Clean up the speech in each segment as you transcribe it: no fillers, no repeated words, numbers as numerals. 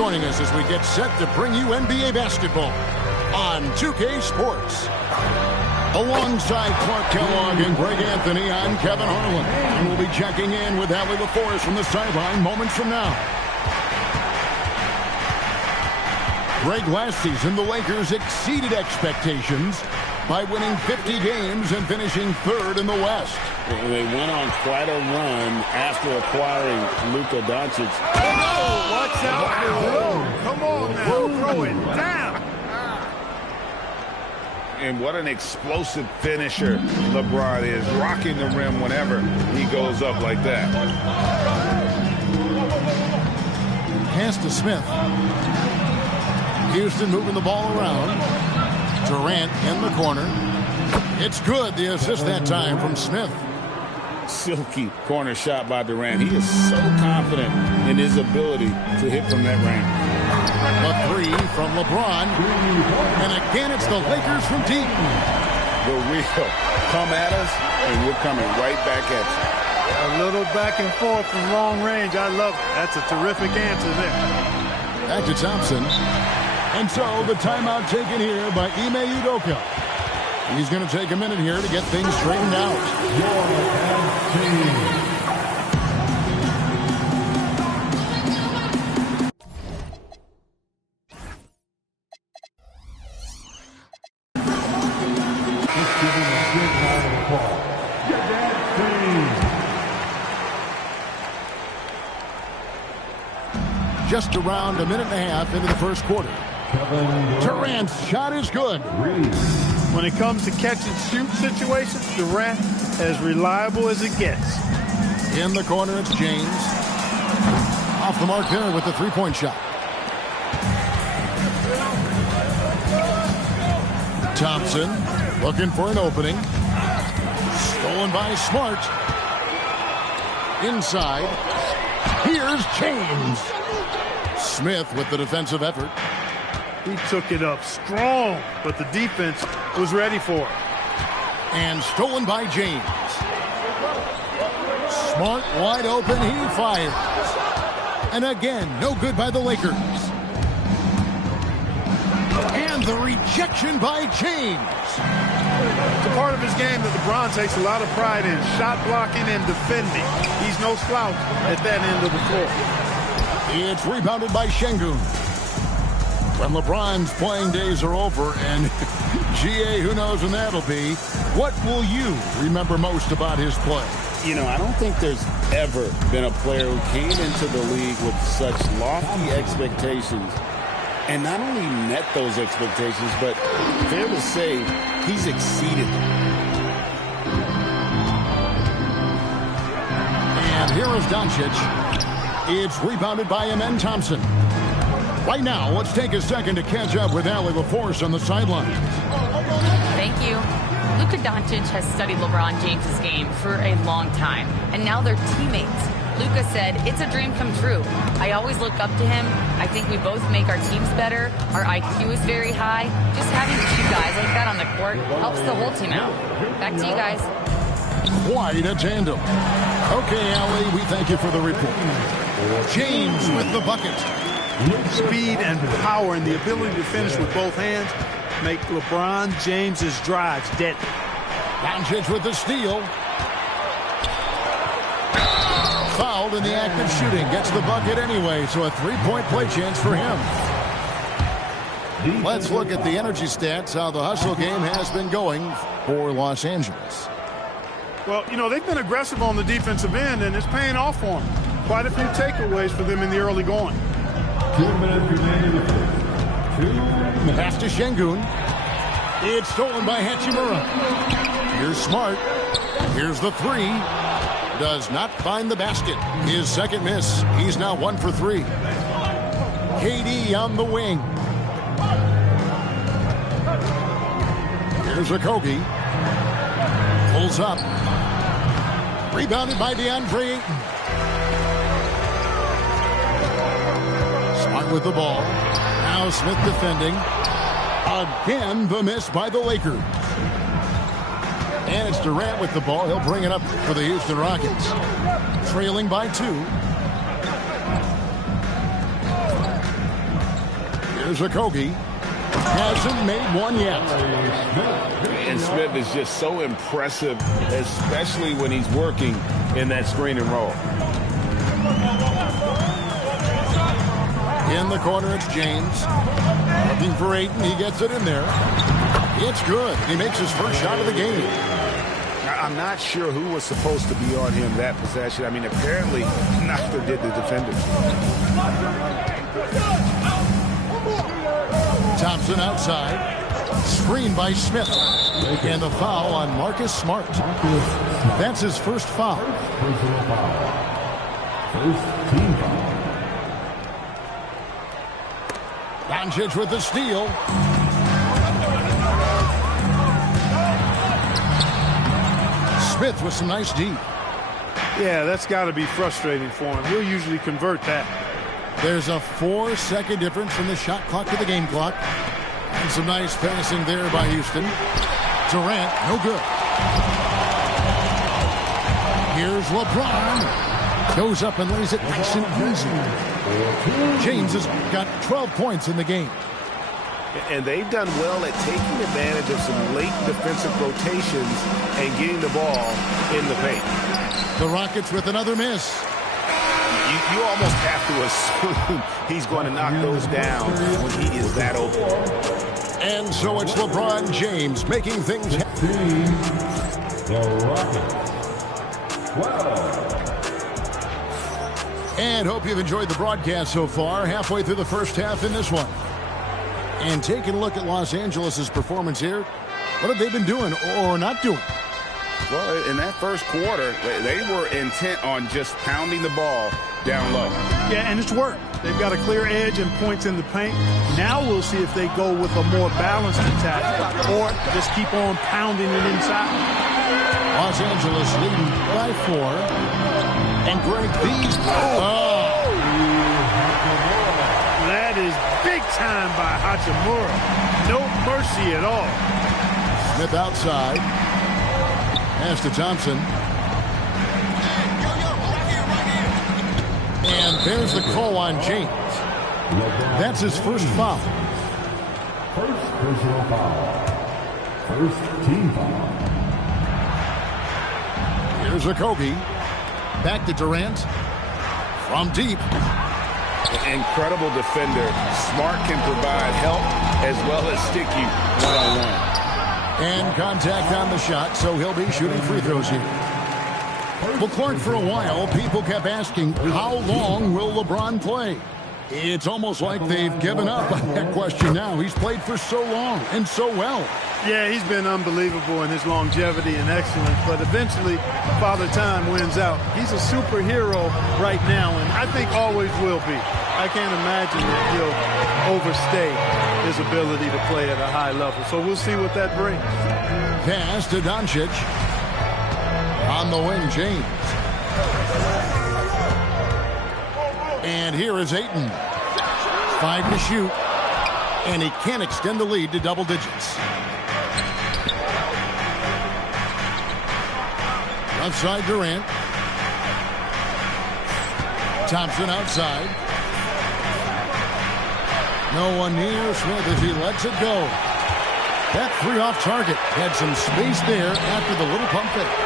joining us as we get set to bring you NBA basketball on 2K Sports. Alongside Clark Kellogg and Greg Anthony, I'm Kevin Harlan. And we'll be checking in with Allie LaForest from the sideline moments from now. Greg, last season, the Lakers exceeded expectations by winning 50 games and finishing third in the West. They went on quite a run after acquiring Luka Doncic. Oh, watch out. Come on now, throw it down. And what an explosive finisher LeBron is, rocking the rim whenever he goes up like that. Pass to Smith. Houston moving the ball around. Durant in the corner. It's good. The assist that time from Smith. Silky corner shot by Durant. He is so confident in his ability to hit from that range. A three from LeBron. And again, it's the Lakers from deep. The wheel. Come at us, and we're coming right back at you. A little back and forth from long range. I love it. That's a terrific answer there. Back to Thompson. And so the timeout taken here by Ime Udoka. He's going to take a minute here to get things straightened out. Just around a minute and a half into the first quarter. Durant's shot is good. When it comes to catch and shoot situations, Durant as reliable as it gets. In the corner, it's James. Off the mark there with the three-point shot. Thompson looking for an opening. Stolen by Smart. Inside. Here's James. Smith with the defensive effort. He took it up strong, but the defense was ready for it. And stolen by James. Smart wide open, he fires. And again, no good by the Lakers. And the rejection by James. It's a part of his game that LeBron takes a lot of pride in, shot blocking and defending. He's no slouch at that end of the floor. It's rebounded by Şengün. When LeBron's playing days are over, and GA, who knows when that'll be, what will you remember most about his play? You know, I don't think there's ever been a player who came into the league with such lofty expectations and not only met those expectations, but fair to say, he's exceeded them. And here is Doncic. It's rebounded by Amen Thompson. Right now, let's take a second to catch up with Allie LaForest on the sideline. Thank you. Luka Doncic has studied LeBron James's game for a long time, and now they're teammates. Luka said, "It's a dream come true. I always look up to him. I think we both make our teams better. Our IQ is very high. Just having two guys like that on the court helps the whole team out." Back to you guys. Quite a tandem. Okay, Allie, we thank you for the report. James with the bucket. Speed and power and the ability to finish with both hands make LeBron James's drives deadly. Doncic with the steal. Fouled in the act of shooting. Gets the bucket anyway, so a three-point play chance for him. Let's look at the energy stats, how the hustle game has been going for Los Angeles. Well, you know, they've been aggressive on the defensive end, and it's paying off for them. Quite a few takeaways for them in the early going. 2 minutes remaining. Pass to Şengün. It's stolen by Hachimura. Here's Smart. Here's the three. Does not find the basket. His second miss. He's now 1 for 3. KD on the wing. Here's Okogie. Pulls up. Rebounded by DeAndre Ayton. Smart with the ball. Now Smith defending. Again, the miss by the Lakers. And it's Durant with the ball. He'll bring it up for the Houston Rockets. Trailing by 2. Here's Okogie. Hasn't made one yet. And Smith is just so impressive, especially when he's working in that screen and roll. In the corner, it's James. Looking for Ayton. He gets it in there. It's good. He makes his first shot of the game. I'm not sure who was supposed to be on him that possession. I mean, apparently, neither did the defenders. Thompson outside. Screen by Smith. And the foul on Marcus Smart. That's his first foul. First team foul. Doncic with the steal. Smith with some nice D. Yeah, that's got to be frustrating for him. He'll usually convert that. There's a 4-second difference from the shot clock to the game clock. And some nice passing there by Houston. Durant, no good. Here's LeBron. Goes up and lays it nice and easy. James has got 12 points in the game. And they've done well at taking advantage of some late defensive rotations and getting the ball in the paint. The Rockets with another miss. You almost have to assume he's going to knock those down when he is that open. And so it's LeBron James making things happen. The Rockets. 12. And hope you've enjoyed the broadcast so far. Halfway through the first half in this one. And taking a look at Los Angeles' performance here. What have they been doing or not doing? Well, in that first quarter, they were intent on just pounding the ball down low. Yeah, and it's worked. They've got a clear edge and points in the paint. Now we'll see if they go with a more balanced attack or just keep on pounding it inside. Los Angeles leading by 4. And Greg, these... That is big time by Hachimura. No mercy at all. Smith outside. Pass to Thompson. And there's the call on James. That's his first foul. First personal foul. First team foul. Here's Okogie. Back to Durant. From deep. Incredible defender. Smart can provide help as well as stick you one-on-one. And contact on the shot, so he'll be shooting free throws here. Well, Clark, for a while, people kept asking, how long will LeBron play? It's almost like they've given up on that question now. He's played for so long and so well. Yeah, he's been unbelievable in his longevity and excellence, but eventually Father Time wins out. He's a superhero right now, and I think always will be. I can't imagine that he'll overstay his ability to play at a high level. So we'll see what that brings. Pass to Doncic. On the wing, James. And here is Ayton. 5 to shoot. And he can't extend the lead to double digits. Left side, Durant. Thompson outside. No one near Smith as he lets it go. That 3 off target. Had some space there after the little pump fake.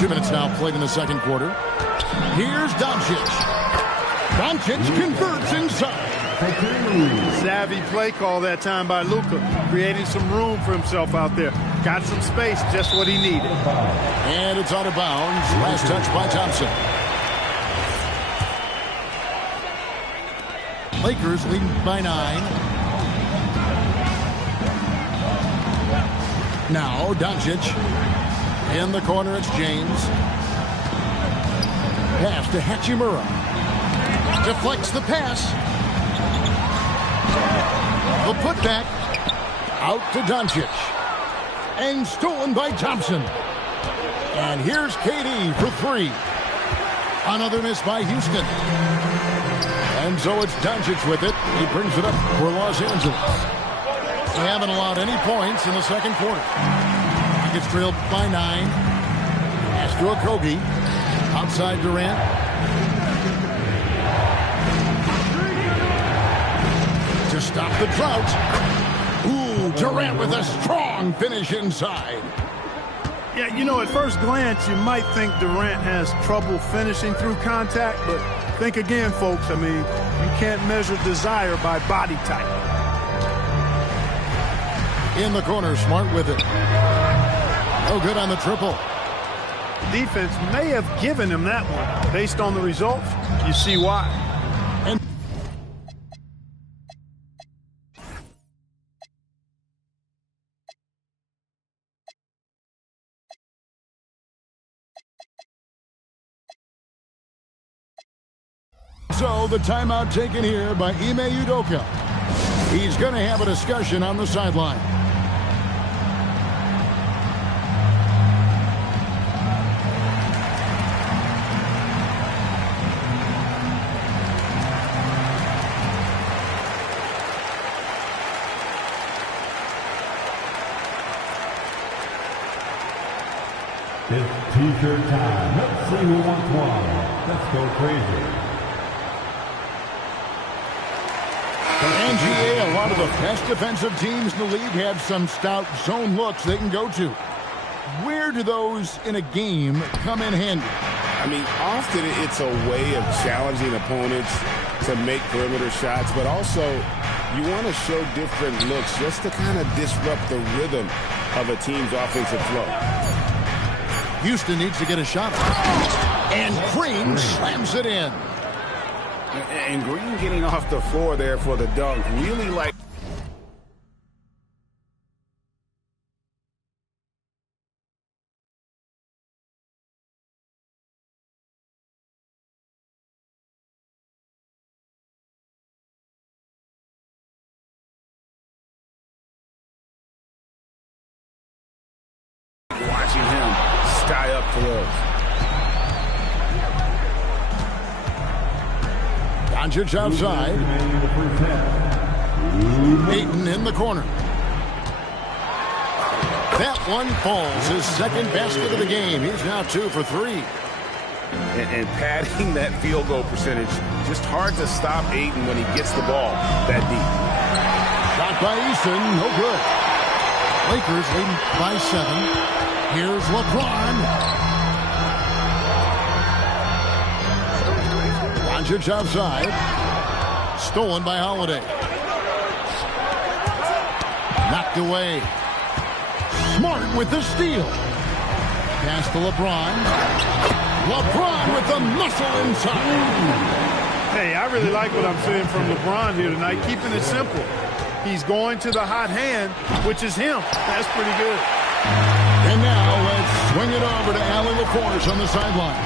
2 minutes now played in the second quarter. Here's Doncic. Doncic converts inside. Savvy play call that time by Luka, creating some room for himself out there. Got some space, just what he needed. And it's out of bounds. Last touch by Thompson. Lakers leading by 9. Now Doncic. In the corner, it's James. Pass to Hachimura. Deflects the pass. The putback. Out to Doncic. And stolen by Thompson. And here's KD for 3. Another miss by Houston. And so it's Doncic with it. He brings it up for Los Angeles. They haven't allowed any points in the second quarter. He gets trailed by 9. Pass to Okogie. Outside Durant. stop the drought. Ooh, Durant with a strong finish inside. Yeah, you know, at first glance, you might think Durant has trouble finishing through contact, but think again, folks. I mean, you can't measure desire by body type. In the corner, Smart with it. No good on the triple. Defense may have given him that one. Based on the results, you see why. And so the timeout taken here by Ime Udoka. He's going to have a discussion on the sideline. It's T-shirt time. Let's see who wants one. Let's go crazy. NGA, a lot of the best defensive teams in the league have some stout zone looks they can go to. Where do those in a game come in handy? I mean, often it's a way of challenging opponents to make perimeter shots, but also you want to show different looks just to kind of disrupt the rhythm of a team's offensive flow. Houston needs to get a shot. And Green slams it in. And Green getting off the floor there for the dunk. Really like. Watching him sky up for those. Doncic outside. Ayton in the corner. That one falls. His second basket of the game. He's now 2 for 3. And padding that field goal percentage, just hard to stop Ayton when he gets the ball that deep. Shot by Easton, no good. Lakers leading by 7. Here's LeBron. Doncic outside. Stolen by Holiday. Knocked away. Smart with the steal. Pass to LeBron. LeBron with the muscle inside. Hey, I really like what I'm seeing from LeBron here tonight, keeping it simple. He's going to the hot hand, which is him. That's pretty good. And now let's swing it over to Allie LaForce on the sideline.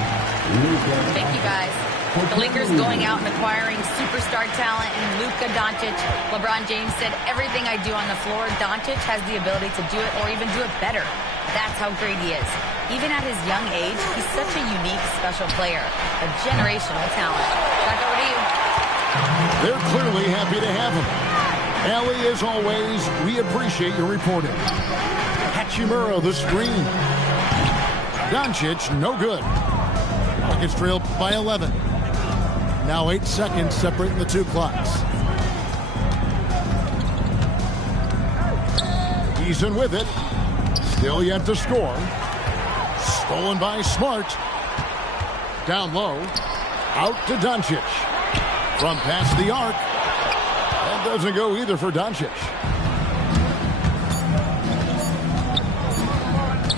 Thank you, guys. The Lakers going out and acquiring superstar talent in Luka Doncic. LeBron James said, everything I do on the floor, Doncic has the ability to do it or even do it better. That's how great he is. Even at his young age, he's such a unique, special player. A generational talent. Back over to you. They're clearly happy to have him. Allie, as always, we appreciate your reporting. Hachimura, the screen. Doncic, no good. Rockets trail by 11. Now 8 seconds separating the two clocks. Eason with it. Still yet to score. Stolen by Smart. Down low. Out to Doncic. From past the arc. That doesn't go either for Doncic.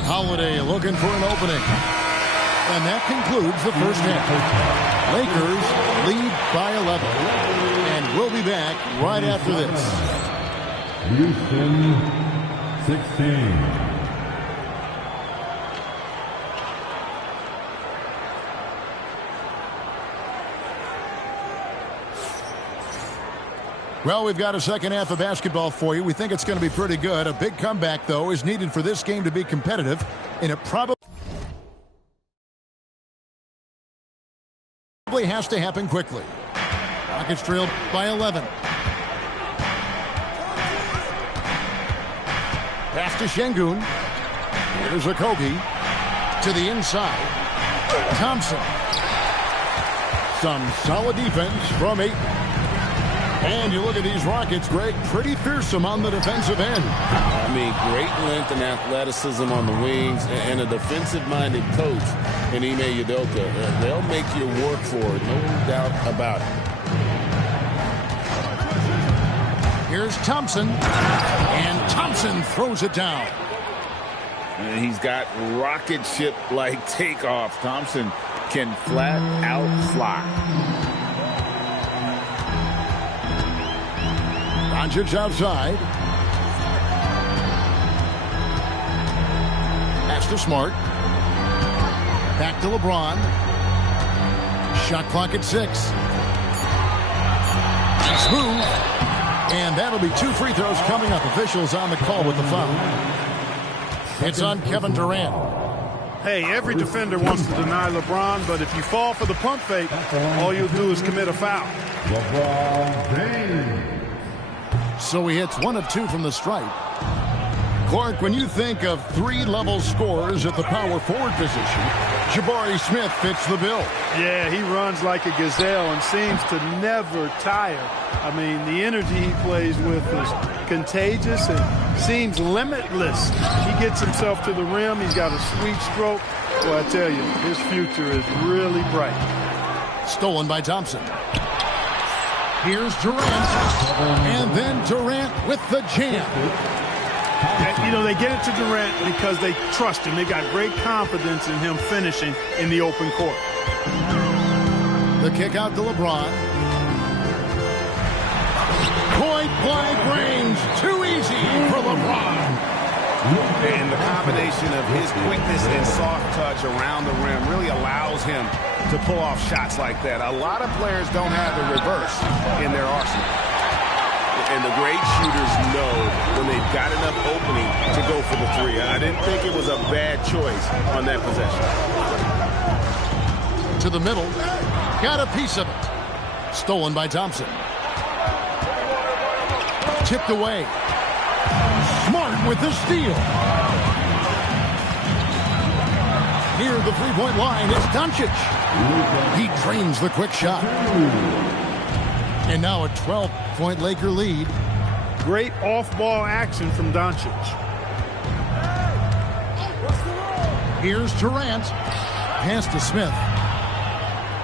Holiday looking for an opening. And that concludes the first half. Lakers lead by 11. And we'll be back right after this. Houston, 16. Well, we've got a second half of basketball for you. We think it's going to be pretty good. A big comeback, though, is needed for this game to be competitive. And it probably has to happen quickly. Rockets trail by 11. Pass to Şengün. Here's Okogie to the inside. Thompson. Some solid defense from Ayton. And you look at these Rockets, Greg, pretty fearsome on the defensive end. I mean, great length and athleticism on the wings, and a defensive-minded coach in Ime Udoka. They'll make you work for it, no doubt about it. Here's Thompson, and Thompson throws it down. And he's got rocket ship-like takeoff. Thompson can flat out fly. Doncic outside. Pass to Smart. Back to LeBron. Shot clock at 6. Smooth. And that'll be 2 free throws coming up. Officials on the call with the foul. It's on Kevin Durant. Hey, every defender wants to deny LeBron, but if you fall for the pump fake, all you'll do is commit a foul. LeBron James. So he hits 1 of 2 from the stripe. Clark, when you think of 3-level scorers at the power forward position, Jabari Smith fits the bill. Yeah, he runs like a gazelle and seems to never tire. I mean, the energy he plays with is contagious and seems limitless. He gets himself to the rim. He's got a sweet stroke. Well, I tell you, his future is really bright. Stolen by Thompson. Here's Durant. And then Durant with the jam. And, you know, they get it to Durant because they trust him. They got great confidence in him finishing in the open court. The kick out to LeBron. Point blank range. Too easy for LeBron. And the combination of his quickness and soft touch around the rim really allows him to pull off shots like that. A lot of players don't have the reverse in their arsenal. And the great shooters know when they've got enough opening to go for the three. I didn't think it was a bad choice on that possession. To the middle. Got a piece of it. Stolen by Thompson. Tipped away. Smart with the steal. Near the three-point line, it's Doncic. He drains the quick shot. And now a 12-point Laker lead. Great off-ball action from Doncic. Here's Durant. Pass to Smith.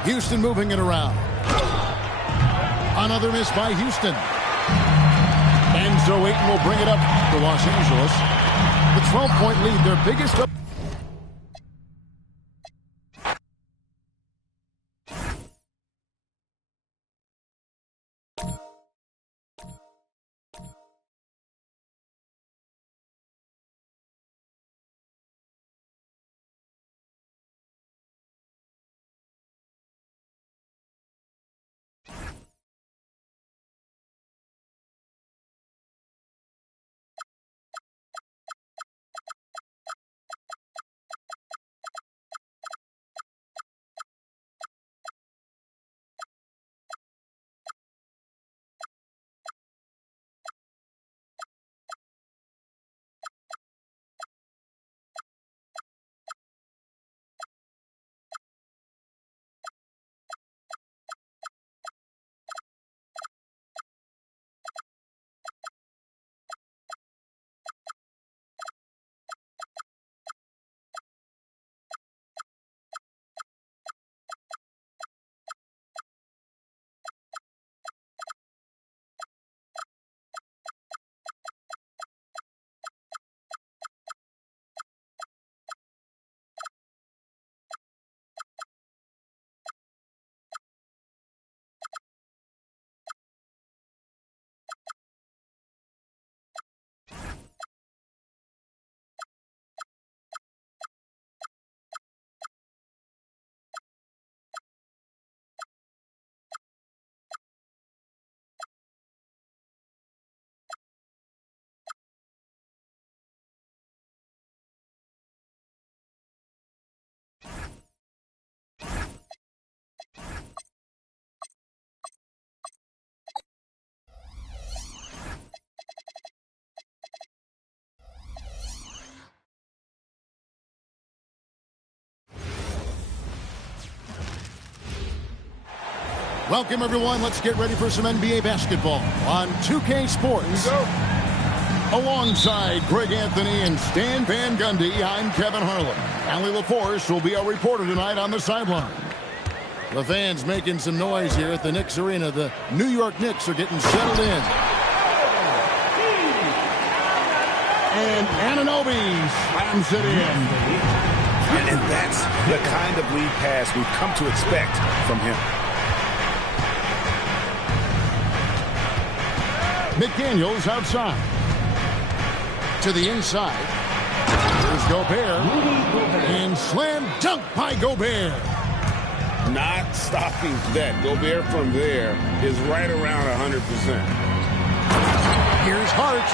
Houston moving it around. Another miss by Houston. Enzo Ayton will bring it up to Los Angeles. The 12-point lead, their biggest up. Welcome, everyone. Let's get ready for some NBA basketball on 2K Sports. Alongside Greg Anthony and Stan Van Gundy, I'm Kevin Harlan. Allie LaForce will be our reporter tonight on the sideline. The fans making some noise here at the Knicks Arena. The New York Knicks are getting settled in. And Anunoby slams it in. And that's the kind of lead pass we've come to expect from him. McDaniels outside. To the inside. Here's Gobert. And slam dunk by Gobert. Not stopping that. Gobert from there is right around 100%. Here's Hart.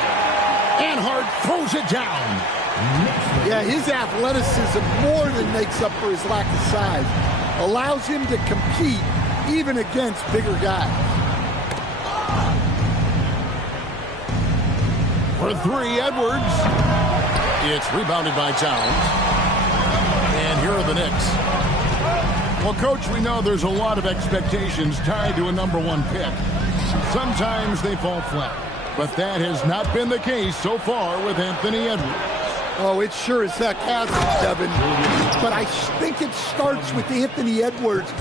And Hart throws it down. Yeah, his athleticism more than makes up for his lack of size. Allows him to compete even against bigger guys. For three, Edwards. It's rebounded by Towns. And here are the Knicks. Well, Coach, we know there's a lot of expectations tied to a #1 pick. Sometimes they fall flat. But that has not been the case so far with Anthony Edwards. Oh, it sure as heck hasn't, Kevin. But I think it starts with Anthony Edwards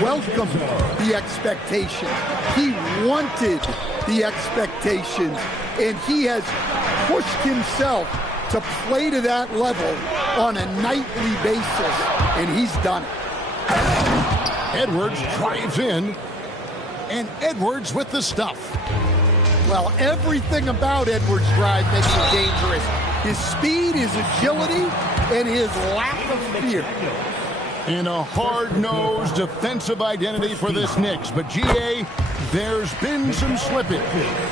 welcoming the expectations. He wanted the expectations, and he has pushed himself to play to that level on a nightly basis, and he's done it. Edwards drives in, and Edwards with the stuff. Well, everything about Edwards' drive makes him dangerous. His speed, his agility, and his lack of fear. And a hard-nosed defensive identity for this Knicks. But, GA, there's been some slippage.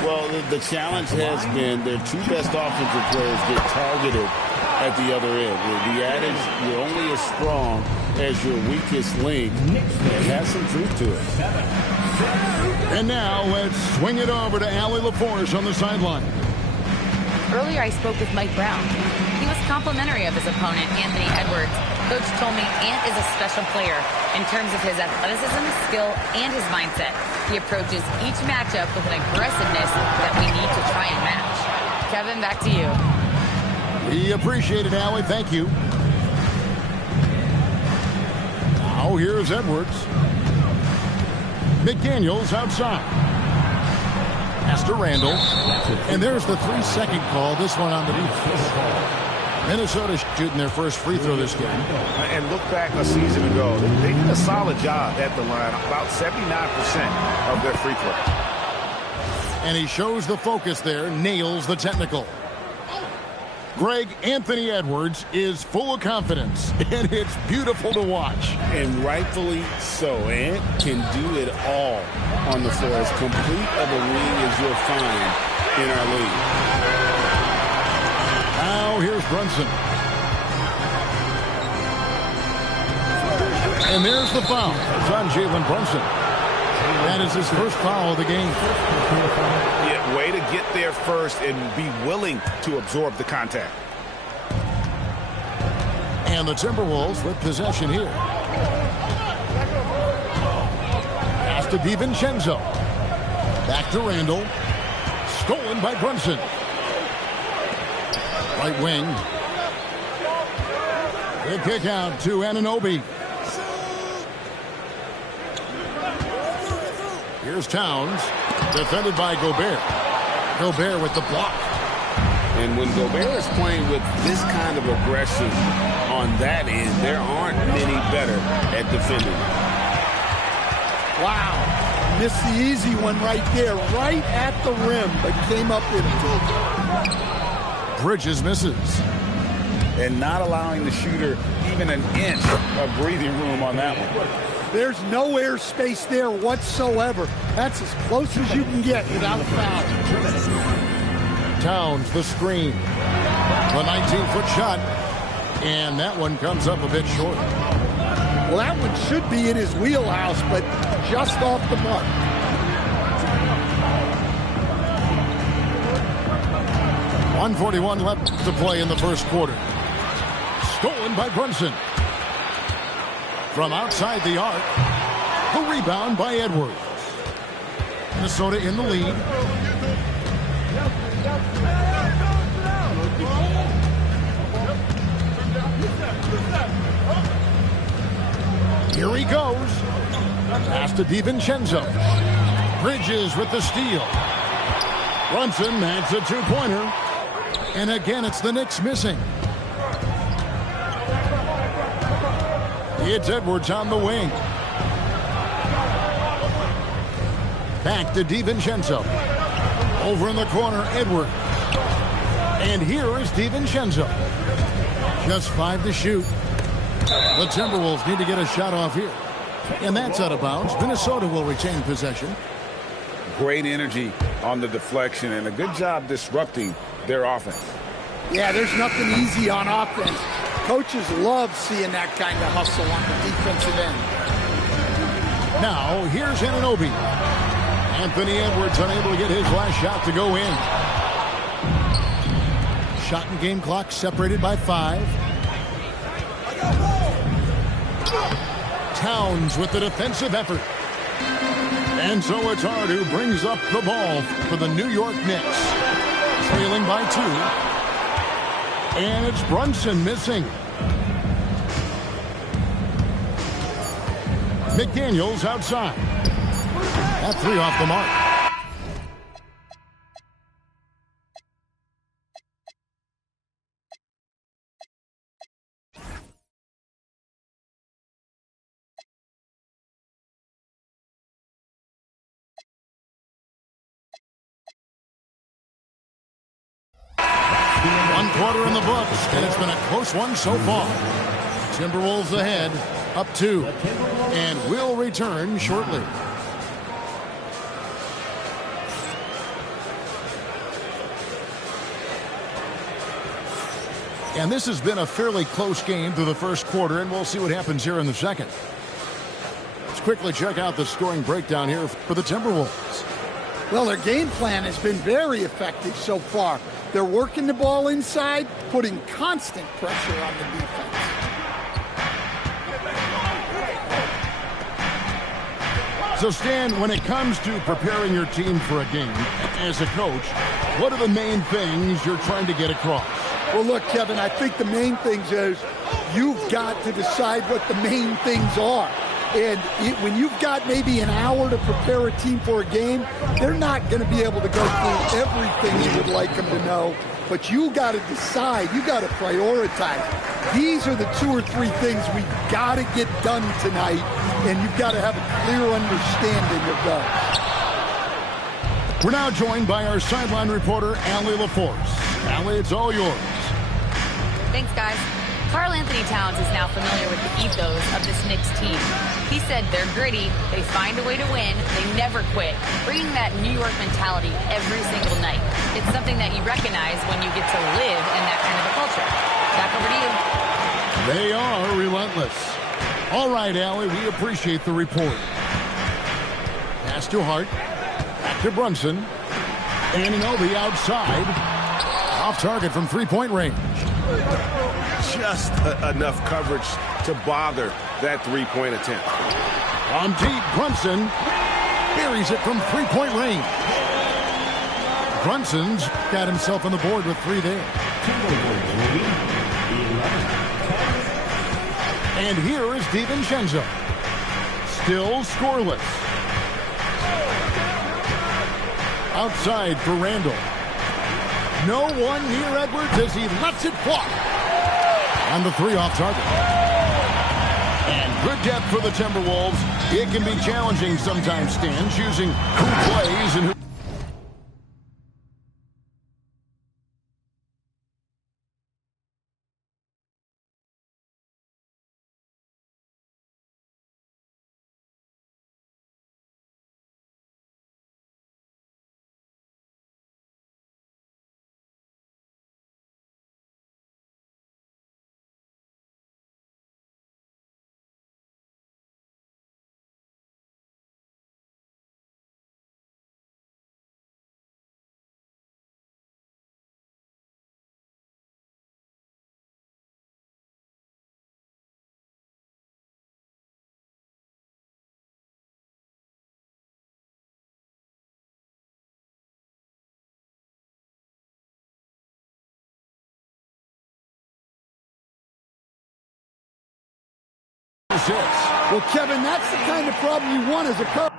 Well, the challenge has been their two best offensive players get targeted at the other end. The adage, you're only as strong as your weakest link, it has some truth to it. And now let's swing it over to Allie LaForce on the sideline. Earlier, I spoke with Mike Brown. He was complimentary of his opponent, Anthony Edwards. Coach told me Ant is a special player in terms of his athleticism, skill, and his mindset. He approaches each matchup with an aggressiveness that we need to try and match. Kevin, back to you. We appreciate it, Allie. Thank you. Now here's Edwards. McDaniels outside. Pass to Randall. And there's the 3-second call. This one on the defense. Minnesota shooting their first free throw this game. And look back a season ago. They did a solid job at the line. About 79% of their free throw. And he shows the focus there. Nails the technical. Greg, Anthony Edwards is full of confidence, and it's beautiful to watch. And rightfully so. Ant can do it all on the floor. As complete of a wing as you'll find in our league. Now here's Brunson. And there's the foul. It's on Jalen Brunson. That is his first foul of the game. Yeah, way to get there first and be willing to absorb the contact. And the Timberwolves with possession here. Pass to DiVincenzo. Back to Randall. Stolen by Brunson. Right wing. Good kick out to Anunoby. Here's Towns, defended by Gobert. Gobert with the block. And when Gobert is playing with this kind of aggression on that end, there aren't many better at defending. Wow. Missed the easy one right there, right at the rim, but came up with it. Bridges misses. And not allowing the shooter even an inch of breathing room on that one. There's no air space there whatsoever. That's as close as you can get without a foul. Towns, the screen. The 19-foot shot. And that one comes up a bit short. Well, that one should be in his wheelhouse, but just off the mark. .141 left to play in the first quarter. Stolen by Brunson. From outside the arc. The rebound by Edwards. Minnesota in the lead. Here he goes. Pass to DiVincenzo. Bridges with the steal. Brunson adds a two-pointer. And again, it's the Knicks missing. It's Edwards on the wing. Back to DiVincenzo. Over in the corner, Edwards. And here is DiVincenzo. Just 5 to shoot. The Timberwolves need to get a shot off here. And that's out of bounds. Minnesota will retain possession. Great energy on the deflection and a good job disrupting their offense. Yeah, there's nothing easy on offense. Coaches love seeing that kind of hustle on the defensive end. Now, here's Anunoby. Anthony Edwards unable to get his last shot to go in. Shot and game clock separated by 5. Towns with the defensive effort. And so it's Hart who brings up the ball for the New York Knicks. Trailing by 2. And it's Brunson missing. McDaniels outside. That 3 off the mark. One quarter in the books, and it's been a close one so far. Timberwolves ahead, up 2, and will return shortly. And this has been a fairly close game through the first quarter, and we'll see what happens here in the second. Let's quickly check out the scoring breakdown here for the Timberwolves. Well, their game plan has been very effective so far. They're working the ball inside, putting constant pressure on the defense. So, Stan, when it comes to preparing your team for a game, as a coach, what are the main things you're trying to get across? Well, look, Kevin, I think the main things is you've got to decide what the main things are. And when you've got maybe an hour to prepare a team for a game, they're not going to be able to go through everything you would like them to know. But you got to decide. You got to prioritize. These are the 2 or 3 things we've got to get done tonight, and you've got to have a clear understanding of those. We're now joined by our sideline reporter, Allie LaForce. Allie, it's all yours. Thanks, guys. Karl Anthony Towns is now familiar with the ethos of this Knicks team. He said they're gritty, they find a way to win, they never quit, bringing that New York mentality every single night. It's something that you recognize when you get to live in that kind of a culture. Back over to you. They are relentless. All right, Allie, we appreciate the report. Pass to Hart. Back to Brunson. Anunoby outside. Off target from three-point range. Just enough coverage to bother that three-point attempt. On deep, Brunson buries it from three-point range. Brunson's got himself on the board with 3 there. And here is DiVincenzo. Still scoreless. Outside for Randall. No one near Edwards as he lets it fly. On the 3 off target. And good depth for the Timberwolves. It can be challenging sometimes, Stan, choosing who plays and who assists. Well, Kevin, that's the kind of problem you want as a coach.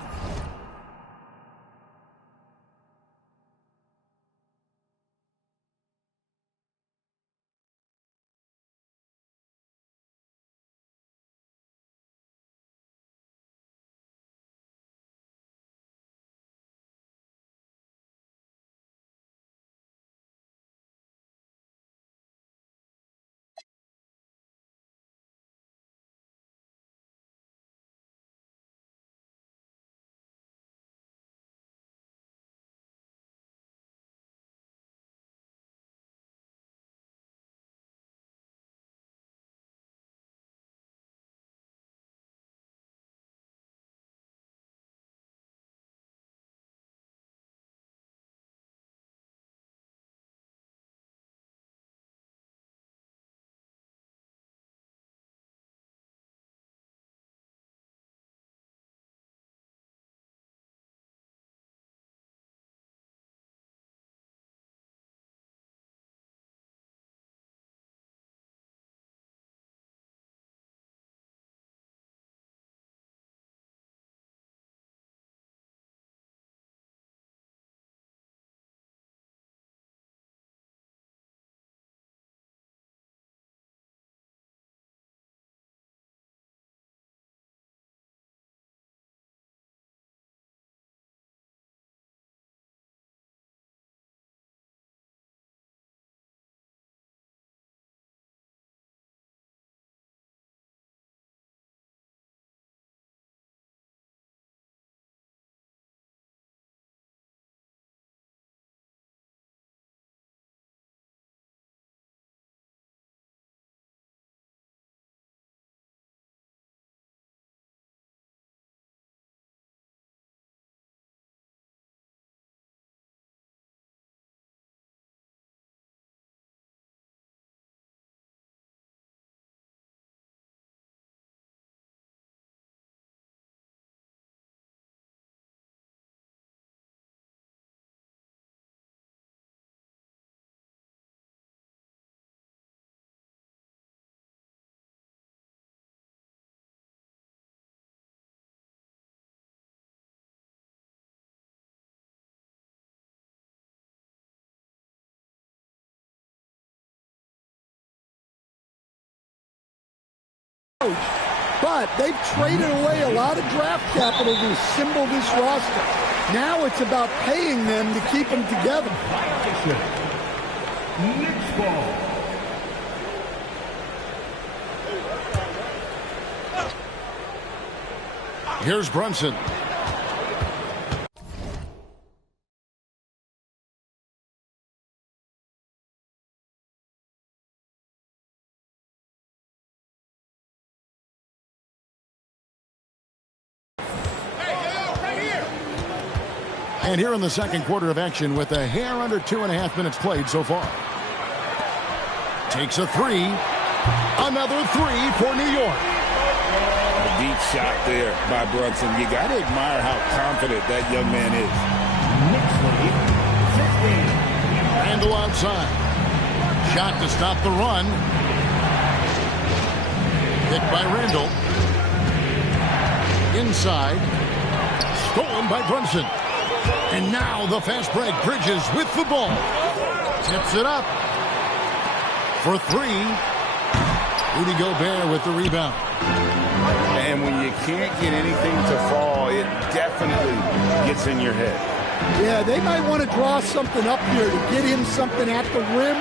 But they've traded away a lot of draft capital to assemble this roster. Now it's about paying them to keep them together. Next ball. Here's Brunson. And here in the second quarter of action with a hair under 2.5 minutes played so far. Takes a three. Another three for New York. A deep shot there by Brunson. You got to admire how confident that young man is. Randle outside. Shot to stop the run. Hit by Randle. Inside. Stolen by Brunson. And now the fast break. Bridges with the ball. Tips it up. For three. Rudy Gobert with the rebound. And when you can't get anything to fall, it definitely gets in your head. Yeah, they might want to draw something up here to get him something at the rim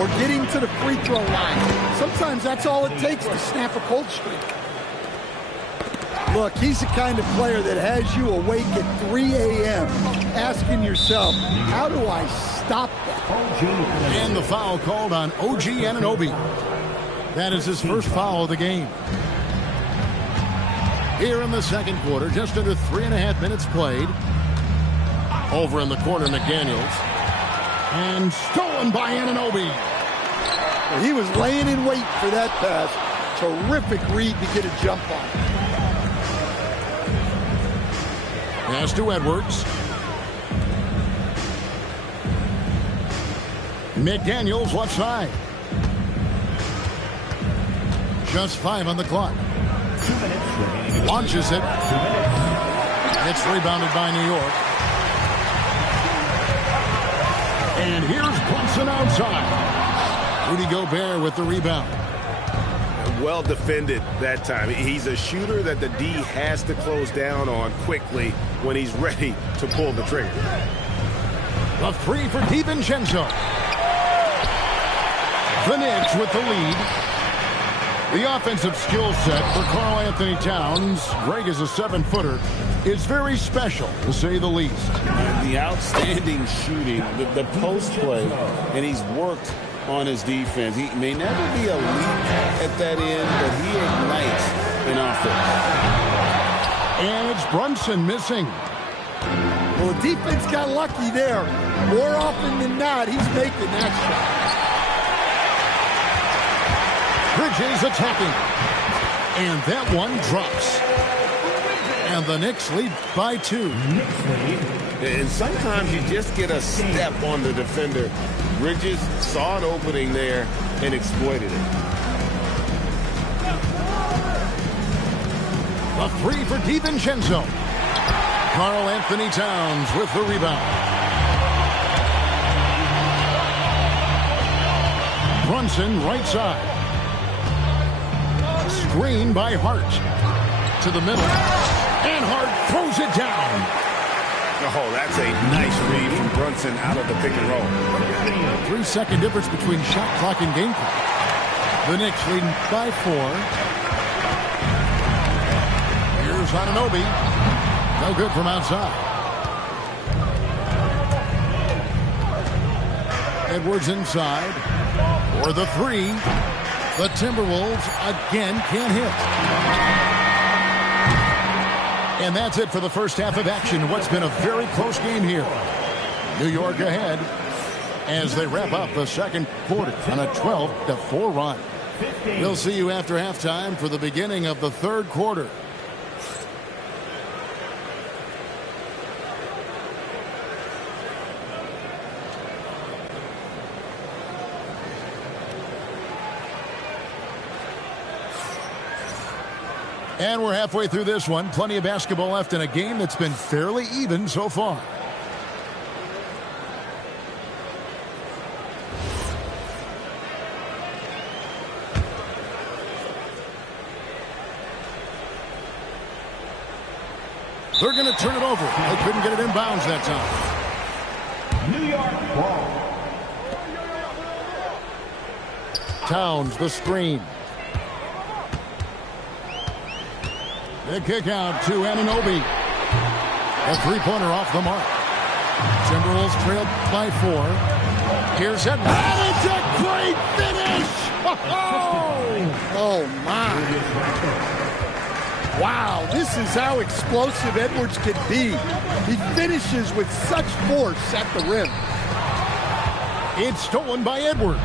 or get him to the free throw line. Sometimes that's all it takes to snap a cold streak. Look, he's the kind of player that has you awake at 3 a.m. asking yourself, how do I stop that? And the foul called on OG Anunoby. That is his first foul of the game. Here in the second quarter, just under 3.5 minutes played. Over in the corner, McDaniels. And stolen by Anunoby. Well, he was laying in wait for that pass. Terrific read to get a jump on. Pass to Edwards. McDaniels left side. Just 5 on the clock. Launches it. It's rebounded by New York. And here's Brunson outside. Rudy Gobert with the rebound. Well defended that time. He's a shooter that the D has to close down on quickly when he's ready to pull the trigger. A three for DiVincenzo. The Knicks with the lead. The offensive skill set for Karl Anthony Towns, Greg is a 7-footer, is very special, to say the least. The outstanding shooting, the post play, and he's worked on his defense. He may never be elite at that end, but he ignites an offense. And it's Brunson missing. Well, the defense got lucky there. More often than not, he's making that shot. Bridges attacking. And that one drops. And the Knicks lead by 2. And sometimes you just get a step on the defender. Bridges saw an opening there and exploited it. A three for DiVincenzo. Karl Anthony Towns with the rebound. Brunson right side. Screen by Hart. To the middle. And Hart throws it down. Oh, that's a nice read from Brunson out of the pick and roll. 3-second difference between shot clock and game clock. The Knicks leading by 4. Here's Anunoby. No good from outside. Edwards inside. For the 3. The Timberwolves again can't hit. And that's it for the first half of action. What's been a very close game here. New York ahead as they wrap up the second quarter on a 12-4 run. We'll see you after halftime for the beginning of the third quarter. And we're halfway through this one. Plenty of basketball left in a game that's been fairly even so far. They're going to turn it over. They couldn't get it in bounds that time. New York ball. Towns, the screen. The kick out to Anunoby. A three-pointer off the mark. Timberwolves trailed by 4. Here's Edwards. And it's a great finish! Oh, my. Wow, this is how explosive Edwards can be. He finishes with such force at the rim. It's stolen by Edwards.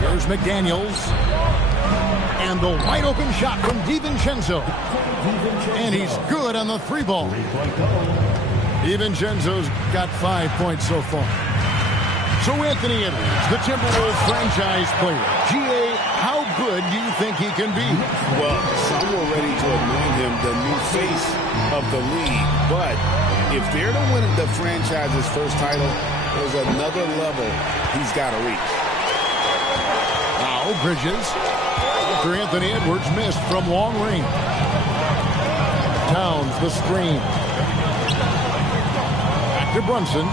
Here's McDaniels. And the wide open shot from DiVincenzo. And he's good on the 3-ball. DiVincenzo's got 5 points so far. So Anthony Edwards, the Timberwolves franchise player. G.A., how good do you think he can be? Well, some were ready to anoint him the new face of the league. But if they're to win the franchise's first title, there's another level he's got to reach. Now Bridges. After Anthony Edwards missed from long range. Towns, the screen. Back to Brunson.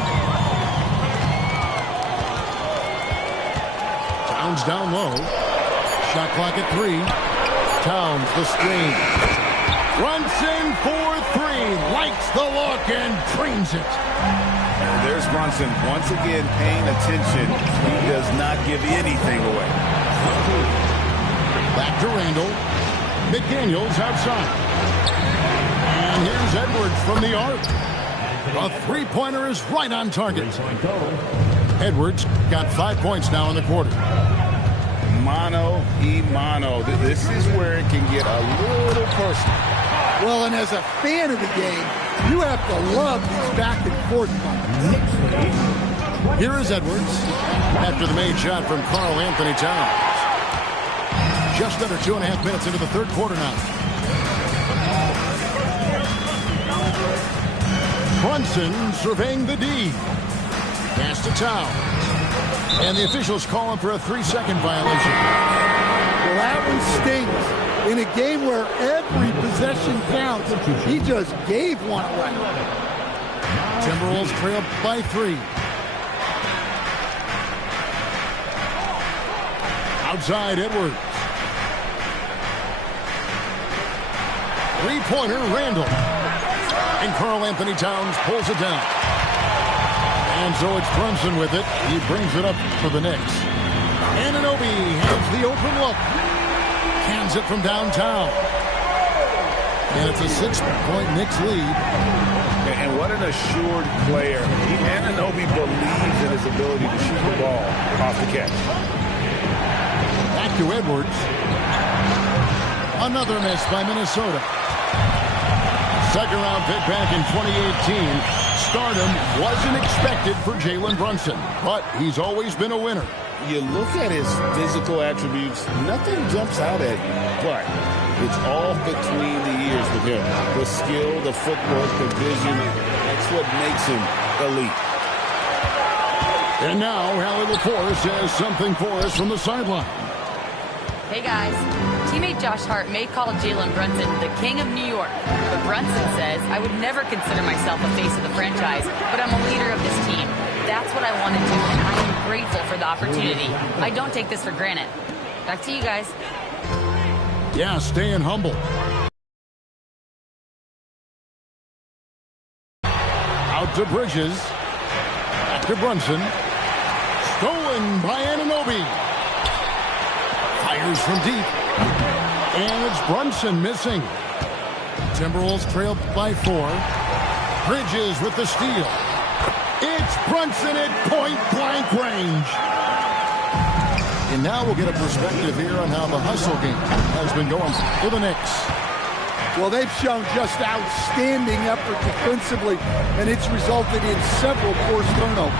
Towns down low. Shot clock at 3. Towns, the screen. Brunson for 3. Likes the look and drains it. There's Brunson once again paying attention. He does not give anything away. Back to Randall. McDaniels outside. And here's Edwards from the arc. A three-pointer is right on target. Edwards got 5 points now in the quarter. Mano y mano. This is where it can get a little personal. Well, and as a fan of the game, you have to love these back and forth moments. Here is Edwards after the made shot from Karl Anthony Towns. just under 2.5 minutes into the third quarter now. Brunson surveying the D. Pass to Towns. And the officials calling for a 3-second violation. Well, that one stings. In a game where every possession counts, he just gave one away. Timberwolves trail by 3. Outside Edwards. Three-pointer Randall. And Karl-Anthony Towns pulls it down. And so it's Brunson with it. He brings it up for the Knicks. Anunoby has the open look. Hands it from downtown. And it's a 6-point Knicks lead. And what an assured player. Anunoby believes in his ability to shoot the ball off the catch. Back to Edwards. Another miss by Minnesota. Second round pick back in 2018. Stardom wasn't expected for Jalen Brunson, but he's always been a winner. You look at his physical attributes, nothing jumps out at you, but it's all between the ears with him. The skill, the footwork, the vision, that's what makes him elite. And now, Hallie LaForce has something for us from the sideline. Hey guys, teammate Josh Hart may call Jalen Brunson the king of New York, but Brunson says, I would never consider myself a face of the franchise, but I'm a leader of this team. That's what I want to do, and I am grateful for the opportunity. I don't take this for granted. Back to you guys. Yeah, staying humble. Out to Bridges. Back to Brunson. Stolen by Anunoby. Fires from deep. And it's Brunson missing. Timberwolves trail by 4. Bridges with the steal. It's Brunson at point-blank range. And now we'll get a perspective here on how the hustle game has been going for the Knicks. Well, they've shown just outstanding effort defensively, and it's resulted in several forced turnovers.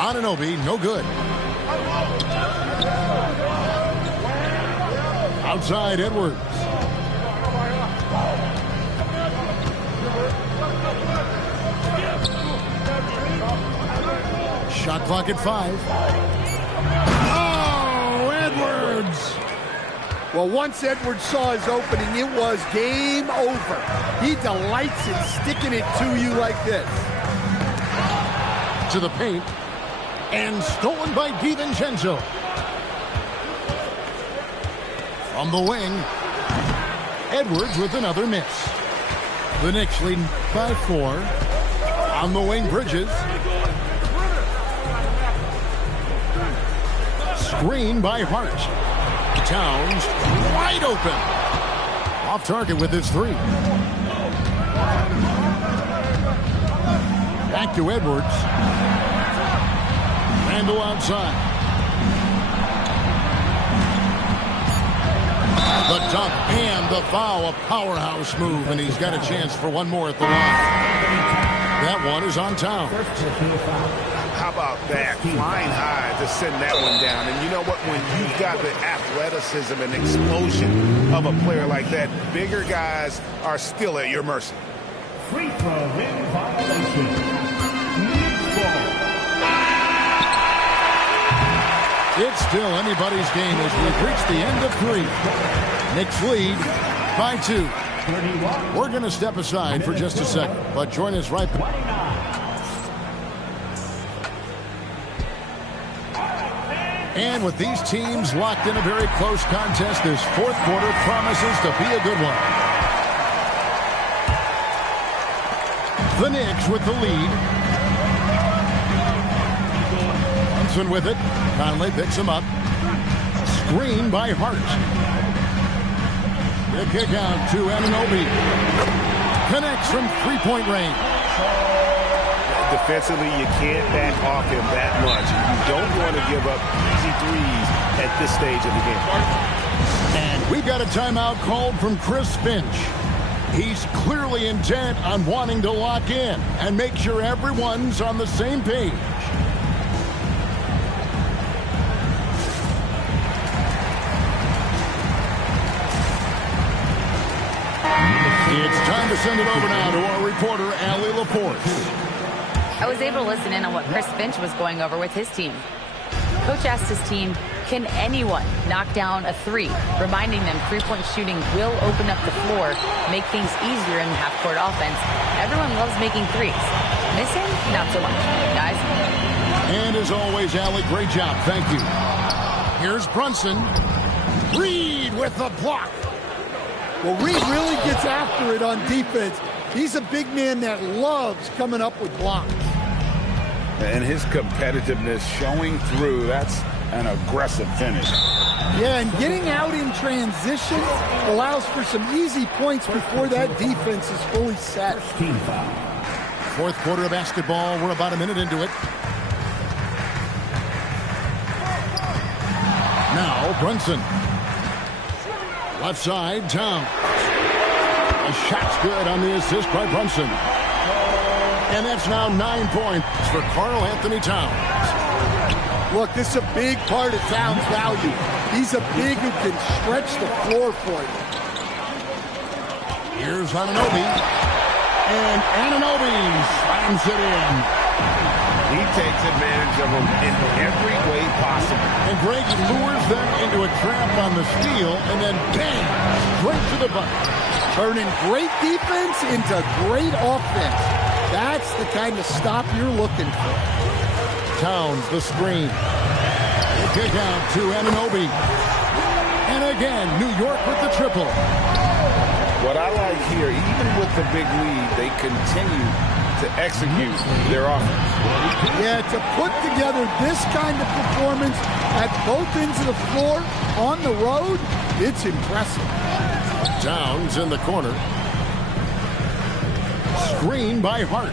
Anunoby, no good. Outside Edwards. Shot clock at 5. Oh, Edwards! Well, once Edwards saw his opening, it was game over. He delights in sticking it to you like this. To the paint. And stolen by DiVincenzo. From the wing. Edwards with another miss. The Knicks leading by 4. On the wing, Bridges. Screen by Hart. Towns wide open. Off target with his 3. Back to Edwards. Randall outside. The dunk and the foul. A powerhouse move, and he's got a chance for one more at the line. That one is on Towns. How about that? Flying high to send that one down. And you know what? When you've got the athleticism and explosion of a player like that, bigger guys are still at your mercy. Free throw in violation. Knicks ball. It's still anybody's game as we've reached the end of 3. Knicks lead by 2. We're going to step aside for just a second, but join us right back. And with these teams locked in a very close contest, this fourth quarter promises to be a good one. The Knicks with the lead. Brunson with it. Conley picks him up. Screen by Hart. The kick out to Anunoby. Connects from three-point range. Defensively, you can't back off him that much. You don't want to give up easy threes at this stage of the game. And we've got a timeout called from Chris Finch. He's clearly intent on wanting to lock in and make sure everyone's on the same page. send it over now to our reporter, Allie Laporte. I was able to listen in on what Chris Finch was going over with his team. Coach asked his team, can anyone knock down a three? Reminding them three-point shooting will open up the floor, make things easier in half-court offense. Everyone loves making threes. Missing? Not so much. Guys? And as always, Allie, great job. Thank you. Here's Brunson. Reed with the block. Well, Reed really gets after it on defense. He's a big man that loves coming up with blocks. And his competitiveness showing through. That's an aggressive finish. Yeah, and getting out in transition allows for some easy points before that defense is fully set. Fourth quarter of basketball. We're about a minute into it. Now, Brunson. Left side, Towns. A shot's good on the assist by Brunson. And that's now 9 points for Karl Anthony Towns. Look, this is a big part of Towns' value. He's a big who can stretch the floor for you. Here's Anunoby. And Anunoby slams it in. He takes advantage of them in every way possible. And Greg lures them into a trap on the steal, and then bang, straight to the bucket. Turning great defense into great offense. That's the kind of stop you're looking for. Towns, the screen. Kick out to Anunoby. And again, New York with the triple. What I like here, even with the big lead, they continue to execute their offense. Yeah, to put together this kind of performance at both ends of the floor on the road, it's impressive. Towns in the corner. Screen by Hart.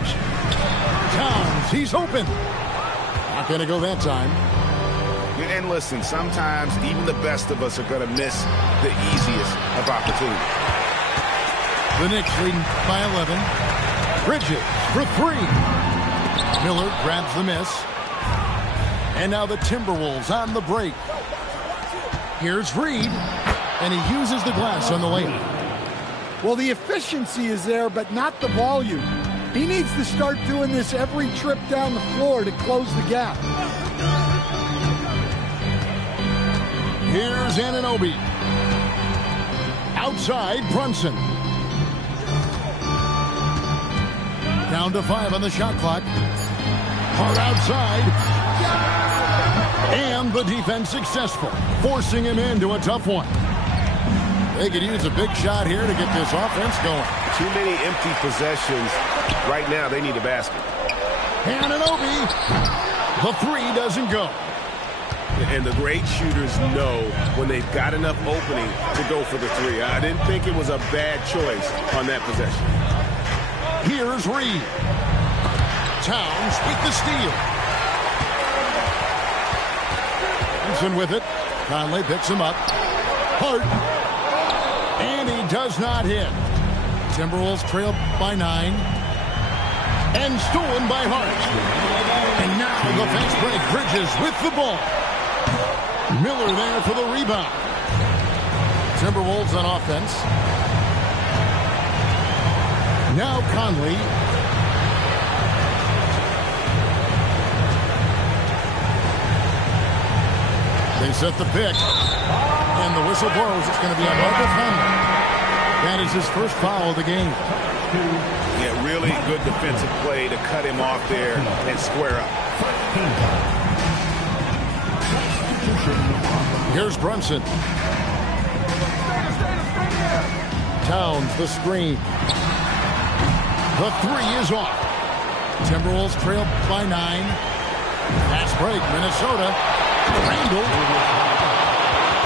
Towns, he's open. Not going to go that time. And listen, sometimes even the best of us are going to miss the easiest of opportunities. The Knicks leading by 11. Bridges for three. Miller grabs the miss. And now the Timberwolves on the break. Here's Reed. And he uses the glass on the layup. Well, the efficiency is there, but not the volume. He needs to start doing this every trip down the floor to close the gap. Here's Anunoby. Outside, Brunson. Down to 5 on the shot clock. Hard outside. And the defense successful, forcing him into a tough one. They could use a big shot here to get this offense going. Too many empty possessions. Right now, they need a basket. Anunoby. The three doesn't go. And the great shooters know when they've got enough opening to go for the three. I didn't think it was a bad choice on that possession. Here's Reed. Towns with the steal. Brunson with it. Conley picks him up. Hart. And he does not hit. Timberwolves trail by 9. And stolen by Hart. And now the fast break. Bridges with the ball. Miller there for the rebound. Timberwolves on offense. Now Conley. They set the pick. And the whistle blows. It's going to be a Marcus Conley. That is his first foul of the game. Yeah, really good defensive play to cut him off there and square up. Here's Brunson. Towns, the screen. The three is off. Timberwolves trail by 9. Fast break, Minnesota. Randall.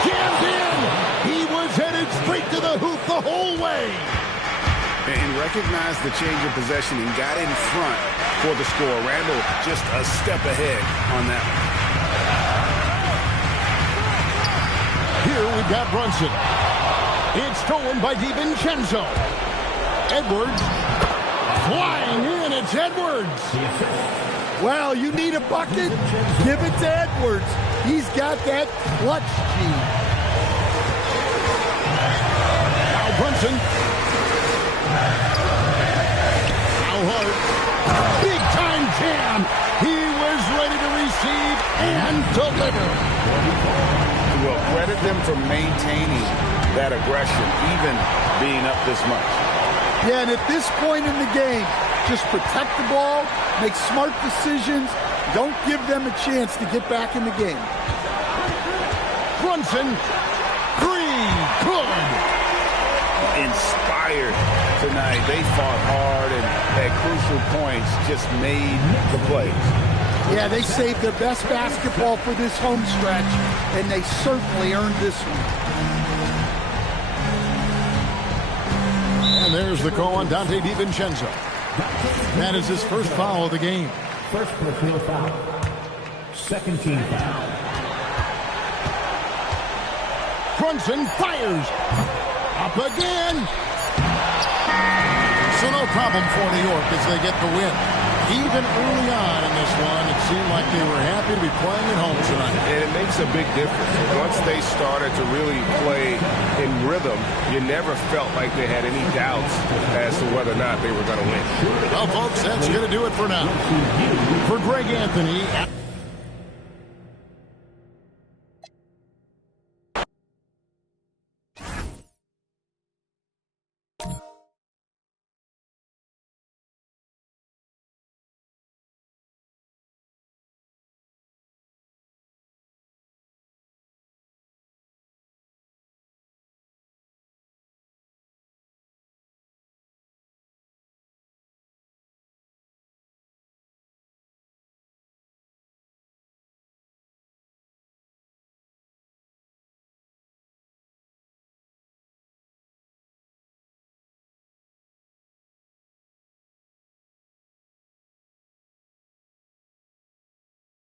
Jammed in. He was headed straight to the hoop the whole way. And recognized the change of possession and got in front for the score. Randall just a step ahead on that one. Here we've got Brunson. It's stolen by DiVincenzo. Edwards. Flying in, it's Edwards. Well, you need a bucket? Give it to Edwards. He's got that clutch gene. Now Brunson. hard. Big time jam. He was ready to receive and deliver. Well, credit them for maintaining that aggression, even being up this much. Yeah, and at this point in the game, just protect the ball, make smart decisions, don't give them a chance to get back in the game. Brunson, Green, good. Inspired tonight. They fought hard and at crucial points just made the plays. Yeah, they saved their best basketball for this home stretch, and they certainly earned this one. And there's the call on Dante DiVincenzo. That is his first foul of the game. First personal foul. Second team foul. Brunson fires. Up again. So no problem for New York as they get the win. Even early on in this one, it seemed like they were happy to be playing at home tonight. And it makes a big difference. Once they started to really play in rhythm, you never felt like they had any doubts as to whether or not they were going to win. Well, folks, that's going to do it for now. For Greg Anthony.